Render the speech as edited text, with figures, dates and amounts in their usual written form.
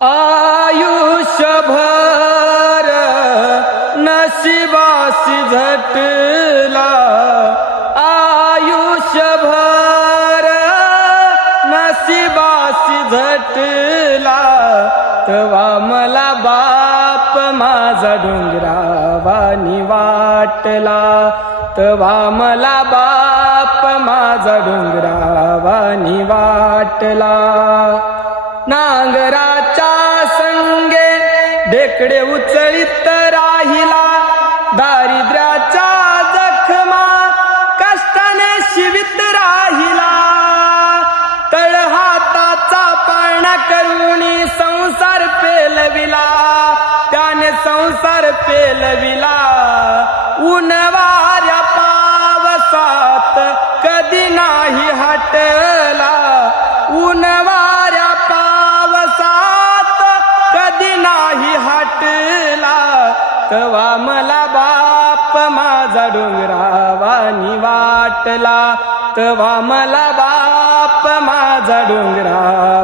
आयुष्यभर नशिबासी झटला, आयुष्यभर नशिबासी झटला, तवा मला बाप माझा डोंगरावानी वाटला, तवा मला बाप माझा डोंगरावानी वाटला. नांगराच्या संगे ढेकळे उचलित राहिला, दारिद्र्याच्या जखमा कष्टाने शिवित राहिला, तळहाताचा पाळणा करुणी संसार पेलविला, त्याने संसार पेलविला. ऊनवाऱ्या पावसात कधी नाही हटला, ऊनवाऱ्या पावसात कधी नाही हटला, तवा मला बाप माझा डोंगरावानी वाटला, तवा मला बाप माझा डोंगरा